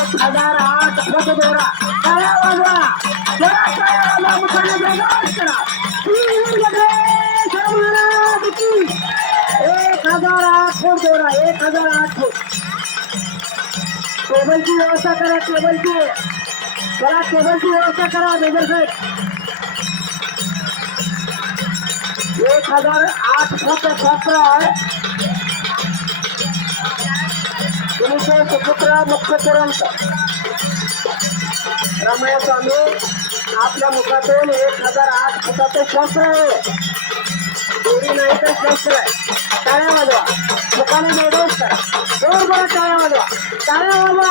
1008 मतदोरा टाळ्या वाजवा जरा टाळ्या वाजवा मुखाने जयघोष करा वीर गणेश महाराज की 1008 फूट दोरा 1008 फूट टेबलची व्यवस्था करा टेबलची चला टेबलची व्यवस्था करा मेजर साहेब 1008 फूट शास्त्र आहे गुरुचे सुपुत्र मुख्य तुरंत रमया स्वामी आपल्या मुखातून 1008 फुटाचं शास्त्र आहे दोरी नाही तर शास्त्र आहे टाळ्या वाजवा मुखाने जयघोष करा जोर बरं टाळ्या वाजवा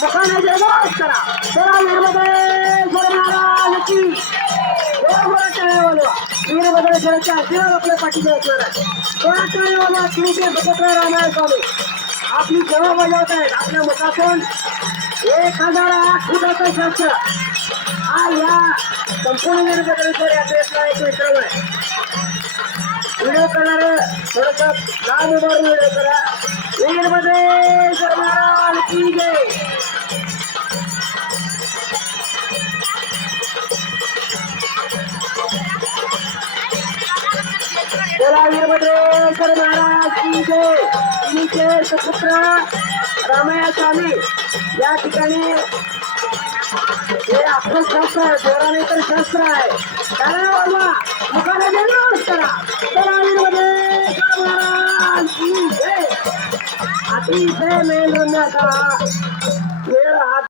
मुखाने जयघोष करा चला वीरभद्रेश्वर महाराज की जोर बरं टाळ्या वाजवा वीरभद्रेश्वराच्या आशीर्वाद आपल्या पाठीशी असणार आहे थोडा टाळ्या वाजवा गुरुचे सुपुत्र रमया स्वामी आपली सेवा बजावत आहेत आपल्या मुखातून 1008 फुटाचं शास्त्र हा या संपूर्ण वीरभद्रेश्वर यात्रेतला एक विक्रम आहे व्हिडिओ करणारे थोडस लांब उभारून व्हिडिओ करा वीरभद्रेश्वर महाराज की जय बोला वीरभद्रेश्वर महाराज की जय तिचे सुपुत्र रमया स्वामी या ठिकाणी हे आपलं शास्त्र आहे दोरा नाही तर शास्त्र आहे टाळ्या वाजवा मुखाने जयघोष करा चला वीरभद्रेश्वर महाराज की जय अतिशय मेल रम्य करा